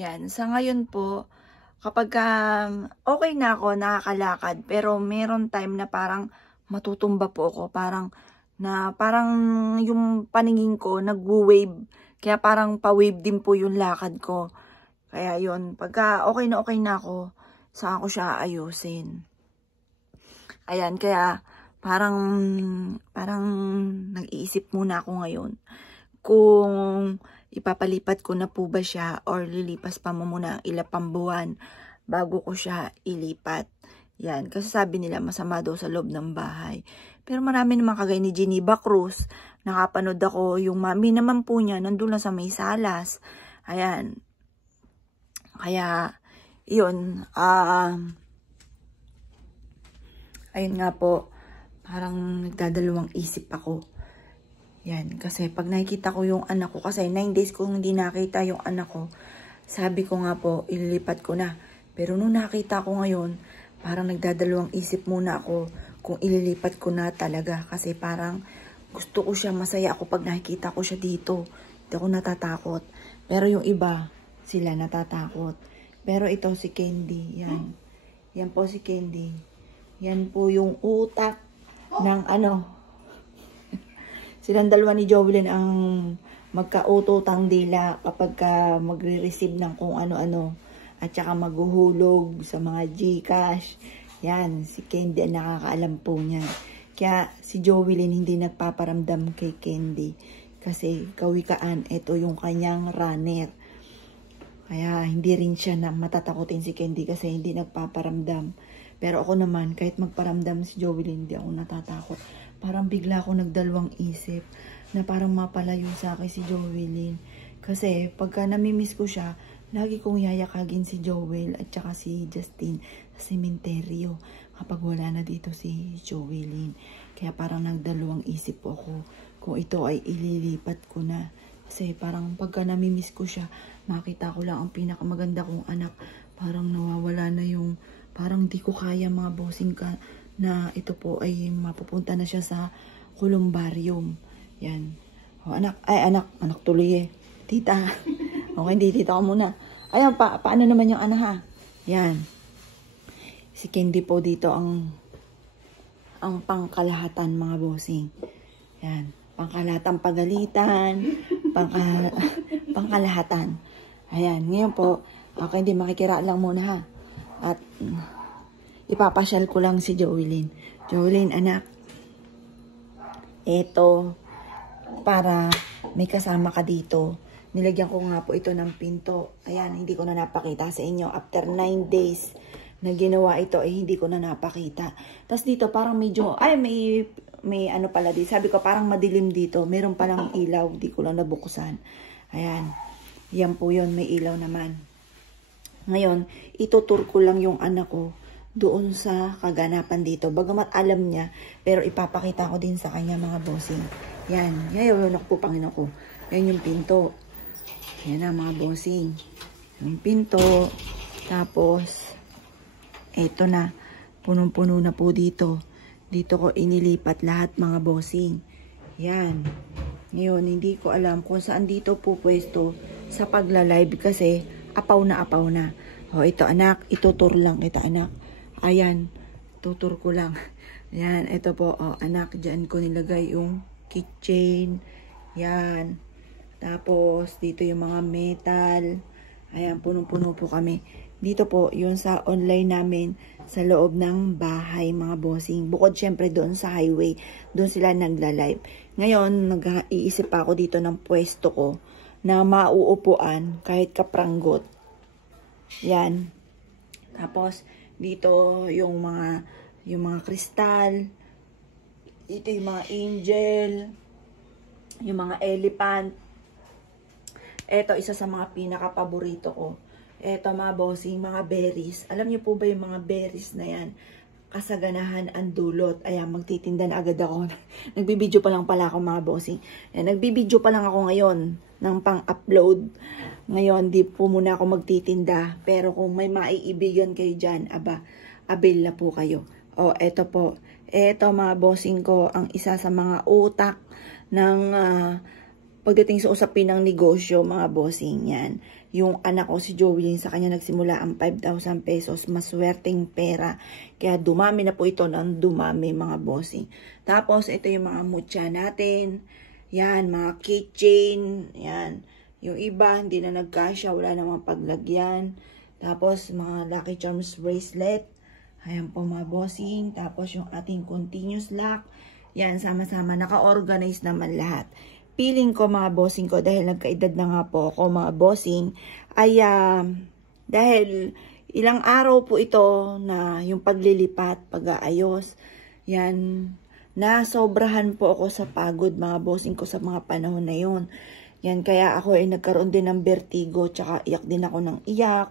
Yan, sa ngayon po, kapag okay na ako, nakakalakad, pero meron time na parang matutumba po ako, parang yung paningin ko nagwo-wave, kaya parang pa-wave din po yung lakad ko. Kaya yun, pagka okay na ako, saka ko siya ayusin. Ayan, kaya parang nag-iisip muna ako ngayon kung ipapalipat ko na po ba siya or lilipas pa mo muna ang ilang buwan bago ko siya ilipat. Yan, kasi sabi nila masama daw sa loob ng bahay. Pero marami naman kagaya ni Geneva Cruz, nakapanood ako, yung mami naman po niya, nandun lang sa may salas. Ayan. Kaya, yun, ayun nga po, parang nagdadalawang isip ako. Yan, kasi pag nakikita ko yung anak ko, kasi 9 days kong hindi nakita yung anak ko, sabi ko nga po, ililipat ko na. Pero nung nakita ko ngayon, parang nagdadalawang isip muna ako kung ililipat ko na talaga. Kasi parang gusto ko siya, masaya ako pag nakikita ko siya dito. Hindi ako natatakot. Pero yung iba, sila natatakot. Pero ito si Candy, yan. Yan po si Candy. Yan po yung utak ng silang dalawa ni Jovelyn ang magkaututang dila kapag magre-receive ng kung ano-ano. At saka maghuhulog sa mga GCash. Yan, si Candy ang nakakaalam po niyan. Kaya si Jovelyn hindi nagpaparamdam kay Candy. Kasi kawikaan, ito yung kanyang runner. Kaya hindi rin siya na matatakotin si Candy kasi hindi nagpaparamdam. Pero ako naman, kahit magparamdam si Jovelyn, hindi ako natatakot. Parang bigla ako nagdalawang isip na parang mapalayo sa akin si Jovelyn. Kasi pagka namimiss ko siya, lagi kong yayakagin si Joel at saka si Justin sa sementeryo kapag wala na dito si Jovelyn. Kaya parang nagdalawang isip ako kung ito ay ililipat ko na. Kasi parang pagka namimiss ko siya, makita ko lang ang pinakamaganda kong anak. Parang nawawala na yung, parang di ko kaya mga bossing ka na ito po ay mapupunta na siya sa columbarium. Yan. O anak, anak tuloy eh. Tita. Okay, hindi tita ko muna. Ayan, paano naman yung anak ha? Yan. Si Candy po dito ang pangkalahatan mga bossing. Yan. Pangkalahatan pagalitan. Pangkalahatan. Ayan. Ngayon po, okay, hindi makikira lang muna ha. At ipapasyal ko lang si Jovelyn. Jovelyn, anak. Eto, para may kasama ka dito. Nilagyan ko nga po ito ng pinto. Ayan, hindi ko na napakita sa inyo. After 9 days na ginawa ito, hindi ko na napakita. Tapos dito, parang medyo, may ano pala dito. Sabi ko, parang madilim dito. Meron palang ilaw. Di ko lang nabuksan. Ayan. Yan po yun. May ilaw naman. Ngayon, itutur ko lang yung anak ko doon sa kaganapan dito. Bagamat alam niya, pero ipapakita ko din sa kanya mga bossing. Yan. Ngayon ako po, Panginoon ko. Yan yung pinto. Yan na mga bossing. Yung pinto. Tapos, eto na. Punong-puno na po dito. Dito ko inilipat lahat mga bossing. Yan. Ngayon, hindi ko alam kung saan dito po pwesto sa pagla-live kasi apaw na apaw na. O, ito anak. Itutur lang kita anak. Ayan, tutur ko lang. Yan, ito po, anak, dyan ko nilagay yung kitchen. Yan. Tapos, dito yung mga metal. Ayan, punong-puno po kami. Dito po, yun sa online namin, sa loob ng bahay, mga bossing. Bukod syempre doon sa highway, doon sila nagla-live. Ngayon, nag-iisip pa ako dito ng pwesto ko na mauupuan kahit kapranggot. Yan. Tapos, dito yung mga kristal, ito yung mga angel, yung mga elephant. Ito isa sa mga pinaka-paborito ko. Ito mga bossing, mga berries. Alam niyo po ba yung mga berries na yan? Kasaganahan ang dulot. Ayan, magtitinda na agad ako. Nagbibideo pa lang pala ako mga bossing. Ayan, nagbibideo pa lang ako ngayon ng pang-upload. Ngayon, di po muna ako magtitinda. Pero kung may maiibigan kayo dyan, avail na po kayo. O, eto po. Eto mga bossing ko, ang isa sa mga utak ng pagdating sa usapin ng negosyo, mga bossing yan. yung anak ko si Joelyn, sa kanya nagsimula ang 5,000 pesos, maswerteng pera. Kaya dumami na po ito ng dumami mga bossing. Tapos ito yung mga mutya natin. Yan, mga keychain. Yan. Yung iba, hindi na nagkasya, wala namang paglagyan. Tapos mga Lucky Charms bracelet. Ayan po mga bossing. Tapos yung ating continuous lock. Yan, sama-sama. Naka-organize naman lahat. Feeling ko mga bossing ko, dahil nagkaedad na nga po ako mga bossing, ay dahil ilang araw po ito na yung paglilipat, pag-aayos, yan, nasobrahan po ako sa pagod mga bossing ko sa mga panahon na yun. Yan, kaya ako ay nagkaroon din ng vertigo, tsaka iyak din ako ng iyak.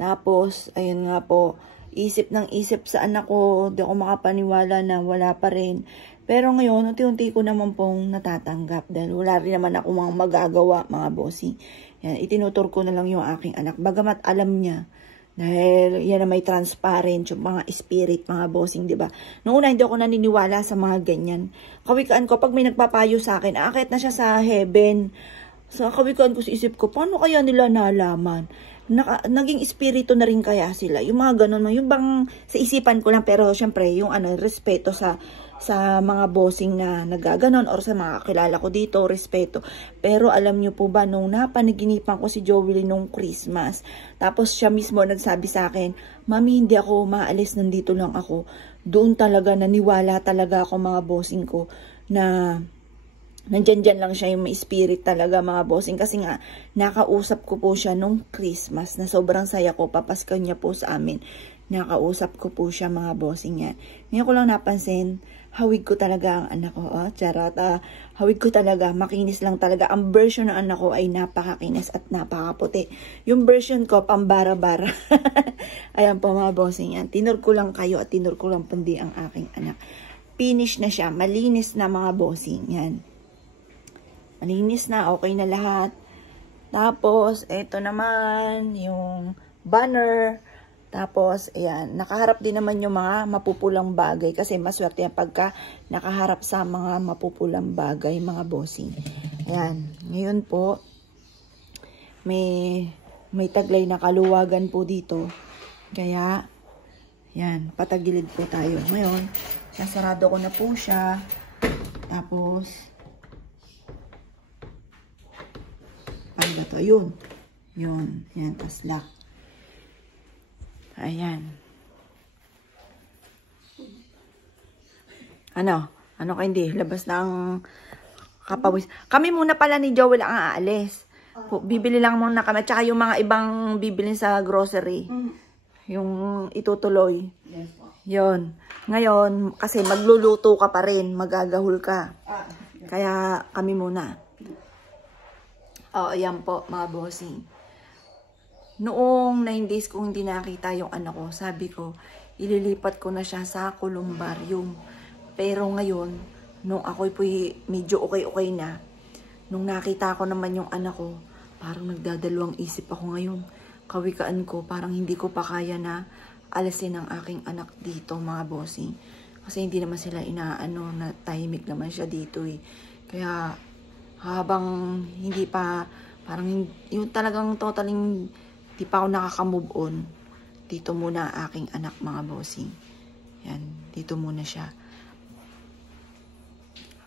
Tapos, ayun nga po, isip ng isip sa anak ko, di ako makapaniwala na wala pa rin. Pero ngayon, unti-unti ko naman pong natatanggap dahil wala rin naman ako mga magagawa, mga bossing. Yan, itinutur ko na lang yung aking anak. Bagamat alam niya, dahil yan na may transparent, yung mga spirit, mga bossing, di ba? Noong una, hindi ako naniniwala sa mga ganyan. Kawikaan ko, pag may nagpapayo sa akin, aakit na siya sa heaven. Sa kawikaan ko sa isip ko, paano kaya nila nalaman? Naging espiritu na rin kaya sila. Yung mga ganun, yung bang sa isipan ko lang, pero syempre, yung respeto sa mga bossing na nagaganon or sa mga kilala ko dito, respeto. Pero alam nyo po ba, nung napanaginipan ko si Joelyn nung Christmas, tapos siya mismo nagsabi sa akin, Mami, hindi ako maalis, nandito lang ako. Doon talaga, naniwala talaga ako mga bossing ko na nandyan lang siya, yung may spirit talaga mga bossing. Kasi nga, nakausap ko po siya nung Christmas na sobrang saya ko, papasko niya po sa amin. Nakausap ko po siya mga bossing yan. Ngayon ko lang napansin, hawig ko talaga ang anak ko. Oh, charot. Hawig ko talaga, makinis lang talaga. Ang version ng anak ko ay napakakinis at napakaputi. Yung version ko, pambara-bara. Ayan po mga bossing yan. Tinur ko lang kayo at tinur ko lang pundi ang aking anak. Finish na siya. Malinis na mga bossing. Yan. Malinis na. Okay na lahat. Tapos, ito naman, yung banner. Tapos, ayan, nakaharap din naman yung mga mapupulang bagay. Kasi maswerte yan pagka nakaharap sa mga mapupulang bagay, mga bossing. Ayan, ngayon po, may taglay na kaluwagan po dito. Kaya, ayan, patagilid po tayo. Ngayon, nasarado ko na po siya. Tapos, ano ba to? Yun. Yun. Yan, tas lock. Ayan. Ano ka hindi? Labas ng kapawis. Kami muna pala ni Joel ang aalis. Bibili lang muna kami. Tsaka yung mga ibang bibili sa grocery. Yung itutuloy. Yun. Ngayon, kasi magluluto ka pa rin. Magagahol ka. Kaya kami muna. Ayan po, mga bossing. Noong 9 days kong hindi nakita yung anak ko, sabi ko, ililipat ko na siya sa columbarium. Pero ngayon, nung ako po medyo okay na, nung nakita ko naman yung anak ko, parang nagdadalawang isip ako ngayon. Kawikaan ko, parang hindi ko pa kaya na alasin ang aking anak dito, mga bossing. Kasi hindi naman sila na tahimik naman siya dito eh. Kaya, habang hindi pa, parang yung talagang totaling di pa ako nakaka-move on. Dito muna aking anak, mga bossing. Yan, dito muna siya.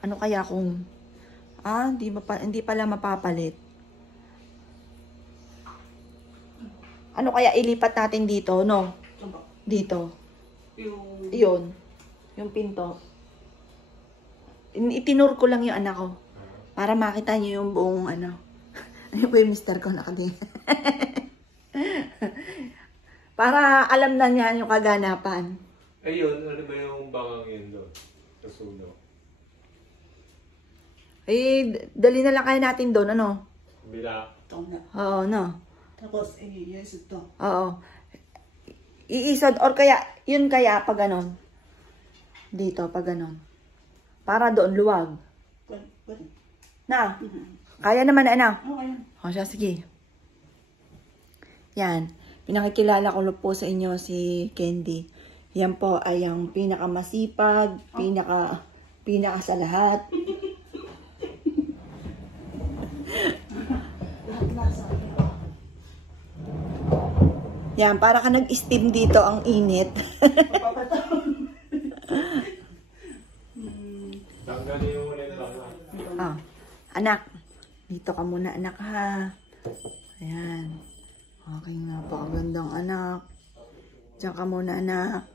Ano kaya kung, hindi pala mapapalit. Ano kaya ilipat natin dito, no? Dito. Yun. Yung pinto. Itinur ko lang yung anak ko. Para makita niyo yung buong ano. Ano po yung mister ko nakatingin. Para alam na niya yung kaganapan. Ayun, ano ba yung bangang yun doon? Sa suno? Dali na lang kaya natin doon, ano? Bila. Oo, no? Tapos, yes, ito. Oo. Iisod, or kaya, yun kaya pag ganon. Dito, pag ganon. Para doon, luwag. Na? Kaya naman, ano? O, siya, sige. Yan. Pinakikilala ko po sa inyo si Candy. Yan po ay ang pinakamasipag, pinaka sa lahat. Yan, para ka nag-steam dito ang init. Tanggalin yung ulit bangang. Ah, anak, dito ka muna anak ha. Ayan. Okay, napakagandang anak. Diyan ka muna anak.